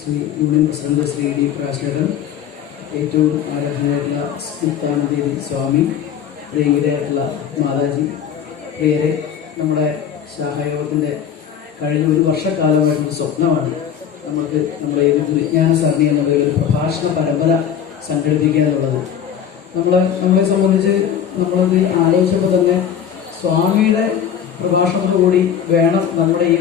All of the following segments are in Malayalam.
Shri union president Shri D പ്രകാശേട്ടൻ, ഏറ്റവും ആരാധനയായിട്ടുള്ള സ്മിത്താനന്ദേവി സ്വാമി, പ്രിയങ്കരായിട്ടുള്ള മാതാജി, പ്രിയരെ, നമ്മുടെ ശാഖായോഗത്തിൻ്റെ കഴിഞ്ഞ ഒരു വർഷക്കാലമായിട്ടുള്ള സ്വപ്നമാണ് നമുക്ക് നമ്മുടെ ഈ വിജ്ഞാന സരണി എന്നുള്ള ഒരു പ്രഭാഷണ പരമ്പര സംഘടിപ്പിക്കുക എന്നുള്ളത്. നമ്മളെ സംബന്ധിച്ച് നമ്മളത് ആലോചിച്ചപ്പോൾ തന്നെ സ്വാമിയുടെ പ്രഭാഷണത്തോടുകൂടി വേണം നമ്മുടെ ഈ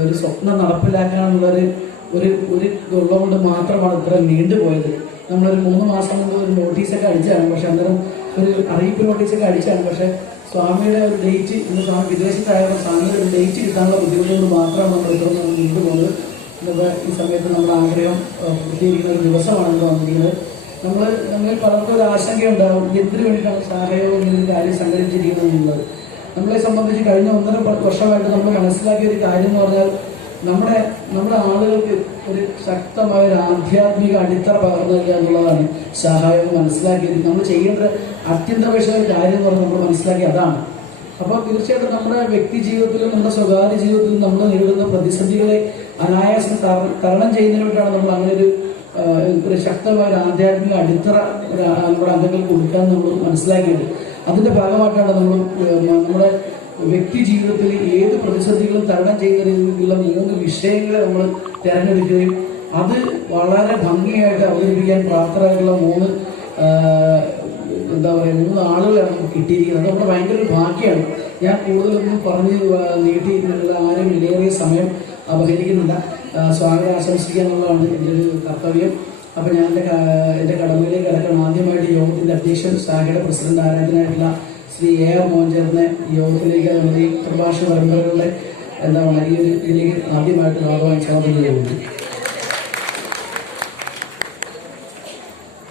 ഒരു സ്വപ്നം നടപ്പിലാക്കാനുള്ളൊരു ഇതുള്ളതുകൊണ്ട് മാത്രമാണ് ഇത്ര നീണ്ടുപോയത്. നമ്മളൊരു 3 മാസം മുമ്പ് ഒരു നോട്ടീസൊക്കെ അടിച്ചാണ്, പക്ഷെ അന്നേരം ഒരു അറിയിപ്പ് നോട്ടീസൊക്കെ അടിച്ചാണ്. പക്ഷെ സ്വാമിയുടെ ഒരു ഡേറ്റ്, ഇന്ന് സ്വാമി വിദേശത്തായപ്പോൾ സ്വാമിയുടെ ഒരു ഡേറ്റ് കിട്ടാനുള്ള ബുദ്ധിമുട്ടുകൊണ്ട് മാത്രമാണ് നമ്മൾ ഇത്ര നീണ്ടുപോകുന്നത്. ഇന്നിപ്പോൾ ഈ സമയത്ത് നമ്മുടെ ആഗ്രഹം പൂർത്തീകരിക്കുന്ന ഒരു ദിവസമാണ് ഇവിടെ വന്നിരിക്കുന്നത്. നമ്മളിൽ പലർക്കും ഒരു ആശങ്കയുണ്ടാവും, എന്തിനു വേണ്ടിയിട്ടാണ് ശാഖയോഗം ഇങ്ങനെ കാര്യം സംഘടിപ്പിച്ചിരിക്കുന്നത് എന്നുള്ളത്. നമ്മളെ സംബന്ധിച്ച് കഴിഞ്ഞ 1.5 വർഷമായിട്ട് നമ്മൾ മനസ്സിലാക്കിയ ഒരു കാര്യം എന്ന് പറഞ്ഞാൽ, നമ്മുടെ ആളുകൾക്ക് ഒരു ശക്തമായ ഒരു ആധ്യാത്മിക അടിത്തറ പകർന്നു നൽകുക എന്നുള്ളതാണ് ശാഖായോഗം മനസ്സിലാക്കിയത്. നമ്മൾ ചെയ്യേണ്ട അത്യന്താപേക്ഷിത ഒരു കാര്യം എന്ന് പറഞ്ഞാൽ നമ്മൾ മനസ്സിലാക്കി അതാണ്. അപ്പോൾ തീർച്ചയായിട്ടും നമ്മുടെ വ്യക്തി ജീവിതത്തിലും നമ്മുടെ സ്വകാര്യ ജീവിതത്തിലും നമ്മൾ നേരിടുന്ന പ്രതിസന്ധികളെ അനായാസം തരണം ചെയ്യുന്നതിന് വേണ്ടിയിട്ടാണ് നമ്മൾ അങ്ങനെ ഒരു ശക്തമായ ഒരു ആധ്യാത്മിക അടിത്തറ നമ്മുടെ അംഗങ്ങൾക്ക് കൊടുക്കാൻ നമ്മൾ മനസ്സിലാക്കിയത്. അതിന്റെ ഭാഗമായിട്ടാണ് നമ്മുടെ വ്യക്തി ജീവിതത്തിൽ ഏത് പ്രതിസന്ധികളും തരണം ചെയ്യുന്ന രീതിയിലുള്ള 3 വിഷയങ്ങളെ നമ്മൾ തിരഞ്ഞെടുക്കുകയും അത് വളരെ ഭംഗിയായിട്ട് അവതരിപ്പിക്കാൻ പ്രാപ്തരായിട്ടുള്ള 3 ആളുകളാണ് നമുക്ക് കിട്ടിയിരിക്കുന്നത്. അത് നമ്മുടെ ഭയങ്കര ഒരു ഭാഗ്യമാണ്. ഞാൻ കൂടുതലൊന്നും പറഞ്ഞ് നീട്ടി ആരും വിലയേറിയ സമയം അപഹരിക്കുന്നില്ല. സ്വാഗതം ആശംസിക്കുക എന്നുള്ളതാണ് എൻ്റെ ഒരു കർത്തവ്യം. അപ്പം ഞാൻ എൻ്റെ കടമയിലേക്ക് കിടക്കണം. ആദ്യമായിട്ട് യോഗത്തിൻ്റെ അധ്യക്ഷൻ, ശാഖയുടെ പ്രസിഡന്റ് ആരാധനായിട്ടുള്ള ശ്രീ AR മോഹൻചേട്ടനെ യോഗത്തിലേക്ക് നമ്മുടെ ഈ പ്രഭാഷണ പരമ്പരകളുടെ ഈ ഒരു ഇതിലേക്ക് ആദ്യമായിട്ട് ഭാഗമായി സ്വാഗതം ചെയ്യുന്നുണ്ട്.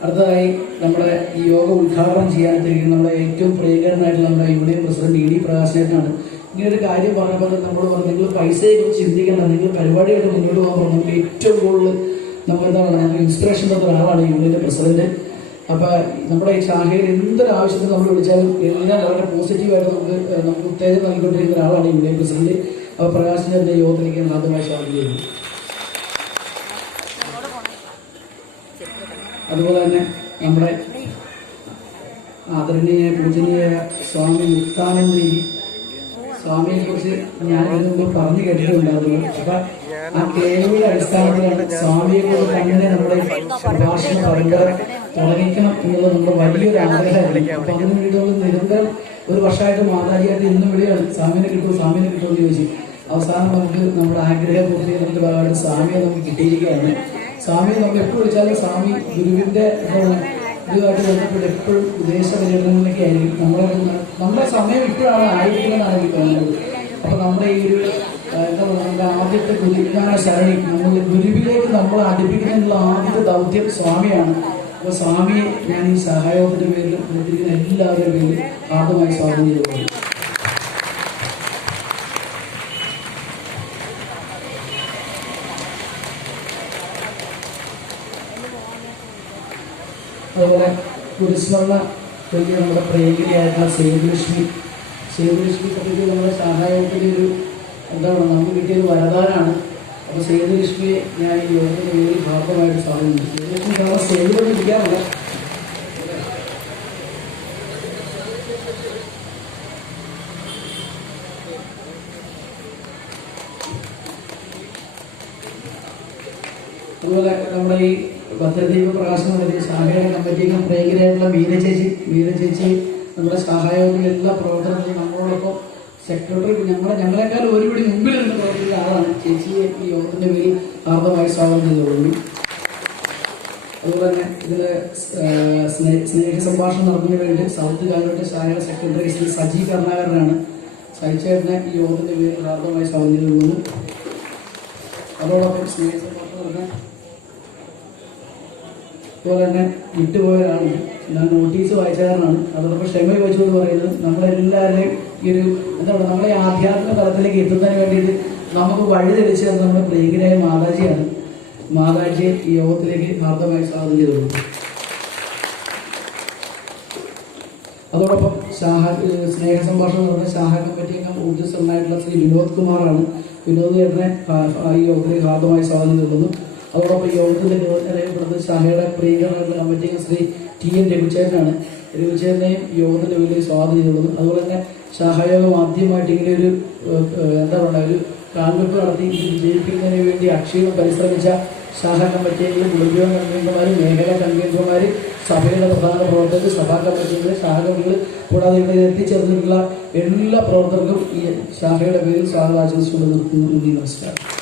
അടുത്തതായി നമ്മുടെ ഈ യോഗ ഉദ്ഘാടനം ചെയ്യാനെത്തിരിക്കുന്ന നമ്മുടെ ഏറ്റവും പ്രിയങ്കരനായിട്ടുള്ള നമ്മുടെ യൂണിയൻ പ്രസിഡന്റ് ഡി പ്രകാശേട്ടനാണ്. ഇങ്ങനൊരു കാര്യം പറഞ്ഞപ്പോൾ നമ്മൾ പറഞ്ഞു, നിങ്ങൾ പൈസയെ കുറിച്ച് ചിന്തിക്കേണ്ട, നിങ്ങൾ പരിപാടിയായിട്ട് മുന്നോട്ട് പോകാൻ നമുക്ക് ഏറ്റവും കൂടുതൽ നമുക്ക് ഇൻസ്പിറേഷൻ തന്ന ഒരാളാണ് യൂണിയന്റെ പ്രസിഡന്റ്. അപ്പൊ നമ്മുടെ ഈ ശാഖയിൽ എന്തൊരു ആവശ്യത്തിന് നമ്മൾ വിളിച്ചാലും എല്ലാം വളരെ പോസിറ്റീവായിട്ട് നമുക്ക് ഉത്തേജനം നൽകിക്കൊണ്ടിരിക്കുന്ന ഒരാളാണ് യൂണിയൻ പ്രസിഡന്റ്. അപ്പൊ പ്രകാശിന്റെ യോഗത്തിലേക്ക് ആദ്യമായി സ്വാഗതം ചെയ്യുന്നു. അതുപോലെ തന്നെ നമ്മുടെ ആദരണീയ പൂജനീയ സ്വാമി മുക്താനന്ദേവി സ്വാമിയെ കുറിച്ച് ഞാൻ ഇതിനു മുമ്പ് പറഞ്ഞു കേട്ടിട്ടുണ്ടായിരുന്നു. അപ്പൊ ആ കേൾവിയുടെ അടിസ്ഥാനത്തിലാണ് സ്വാമിയെ കുറിച്ച് അങ്ങനെ നമ്മുടെ പ്രഭാഷണ പരമ്പര തുടങ്ങിക്കണം എന്നുള്ളത് നമ്മുടെ വലിയൊരു ആഗ്രഹമായിരുന്നു. അപ്പൊ അതിന് വേണ്ടി നിരന്തരം ഒരു വർഷമായിട്ട് മാതാജിയായിട്ട് ഇന്നും വിളിയാണ്, സ്വാമിനെ കിട്ടുമെന്ന് ചോദിച്ചു. അവസാനം നമുക്ക് നമ്മുടെ ആഗ്രഹം പൂർത്തീകരിക്കുന്ന ഭാഗമായിട്ട് സ്വാമിയെ നമുക്ക് കിട്ടിയിരിക്കുകയാണ്. സ്വാമിയെ നമ്മൾ എപ്പോൾ വിളിച്ചാലും സ്വാമി ഗുരുവിന്റെ ഇതുമായിട്ട് ബന്ധപ്പെട്ട് എപ്പോഴും വിദേശ പര്യടനങ്ങളിലൊക്കെ ആയിരിക്കും. നമ്മുടെ സമയം ഇപ്പോഴാണ് ആയിരിക്കുന്നതാണ് എനിക്ക് തോന്നുന്നത്. അപ്പൊ നമ്മുടെ ഈ ഒരു നമ്മുടെ ആദ്യത്തെ ഗുരുജ്ഞാന ശരണി നമ്മൾ ഗുരുവിലേക്ക് നമ്മൾ അടുപ്പിക്കുന്നതിനുള്ള ആദ്യത്തെ ദൗത്യം സ്വാമിയാണ്. അപ്പൊ സ്വാമിയെ ഞാൻ ഈ സഹായോഗത്തിന്റെ പേരിൽ കൊടുത്തിരിക്കുന്ന എല്ലാവരുടെയും പേരിൽ ആദ്യമായി സ്വാഗതം ചെയ്തു. അതുപോലെ കുരുസ്മരണ ചൊല്ലി നമ്മുടെ പ്രിയങ്കരിയായിട്ടുള്ള സേതുലക്ഷ്മി പദ്ധതി നമ്മുടെ സഹായത്തിൻ്റെ ഒരു നമുക്ക് കിട്ടിയത് വരദാനാണ്. അപ്പോൾ സേതുലക്ഷ്മിയെ ഞാൻ ഈ യോഗത്തിൻ്റെ പേരിൽ ഭാഗമായിട്ട് സ്വാഗതം ചെയ്തു. സേതുലക്ഷ്മി കാരണം സേതുവൊന്നും ഇരിക്കാറില്ല. അതുപോലെ നമ്മുടെ ഈ ഭദ്രദീപ പ്രകാശനം നടത്തിയ ശാഖയുടെ കമ്മിറ്റിക്കും പ്രിയങ്കരായിട്ടുള്ള മീര ചേച്ചി നമ്മുടെ സഹായത്തിൻ്റെ എല്ലാ പ്രവർത്തനത്തിലും നമ്മളോടൊപ്പം സെക്രട്ടറി ഞങ്ങളെക്കാൾ ഒരുപടി മുമ്പിൽ നിന്ന് പ്രവർത്തിക്കുന്ന ആളാണ്. ചേച്ചിയെ ഈ യോഗത്തിന്റെ പേരിൽ ആർദ്രമായി സ്വാഗതം ചെയ്തുകൊള്ളു. അതുപോലെ തന്നെ ഇതിന് സ്നേഹ സംഭാഷണം നടത്തുന്നതിന് വേണ്ടി സൗത്ത് കാലോട്ട് ശാഖയുടെ സെക്രട്ടറി ശ്രീ സജി കരുണാകരനാണ്. സജിച്ചേട്ടനെ ഈ യോഗത്തിന്റെ പേരിൽ ആർദ്രമായി സ്വാഗതം ചെയ്തുകൊള്ളുന്നു. അതോടൊപ്പം സ്നേഹ സംഭാഷണം നടത്താൻ അതുപോലെ തന്നെ വിട്ടുപോയതാണ്. ഞാൻ നോട്ടീസ് വായിച്ചതാണ്. അതോടൊപ്പം ക്ഷമ ചോദിച്ചതെന്ന് പറയുന്നത് നമ്മളെല്ലാവരെയും ഈ ഒരു നമ്മളെ ആധ്യാത്മിക തലത്തിലേക്ക് എത്തുന്നതിന് വേണ്ടിയിട്ട് നമുക്ക് വഴി തെളിച്ച് നമ്മുടെ പ്രിയങ്കരായ മാതാജിയാണ്. മാതാജിയെ ഈ യോഗത്തിലേക്ക് ഹാർദമായി സ്വാഗതം ചെയ്തോളൂ. അതോടൊപ്പം സ്നേഹ സംഭാഷണം നടന്ന ശാഖ കമ്മിറ്റി അംഗം ഉദ്യോഗസ്ഥനായിട്ടുള്ള ശ്രീ വിനോദ് കുമാറാണ്. വിനോദ് ചേട്ടനെ ഈ യോഗത്തിലേക്ക് ഹാർദമായി സ്വാഗതം ചെയ്തുകൊള്ളുന്നു. അതോടൊപ്പം യോഗത്തിന്റെ അറിയപ്പെടുന്നത് ശാഖയുടെ പ്രിയങ്കരനായിട്ടുള്ള കമ്മിറ്റി ശ്രീ TN രഘുചേട്ടനാണ്. രഘുചേട്ടനെയും യോഗത്തിന്റെ വലിയ സ്വാധീനം ചെയ്തുള്ളത്. അതുപോലെ തന്നെ ശാഖായോഗം ആദ്യമായിട്ട് ഇങ്ങനെ ഒരു എന്താ പറയുക ഒരു കാൽവെപ്പ് നടത്തി വിജയിപ്പിക്കുന്നതിന് വേണ്ടി അക്ഷീണം പരിശ്രമിച്ച ശാഖാ കമ്മിറ്റിയെങ്കിലും കുടുംബയോഗ കൺവീനർമാരും മേഖലാ കൺവീനർമാർ സഭയുടെ പ്രധാന പ്രവർത്തകർ സഭാ കമ്മിറ്റികൾ ശാഖ കമ്മിറ്റികൾ കൂടാതെ ഇവിടെ എത്തിച്ചേർന്നിട്ടുള്ള എല്ലാ പ്രവർത്തകർക്കും ഈ ശാഖയുടെ പേരിൽ സ്വാഗതം ആശംസിച്ചുകൊണ്ട് നിർത്തുന്നു. നമസ്കാരം.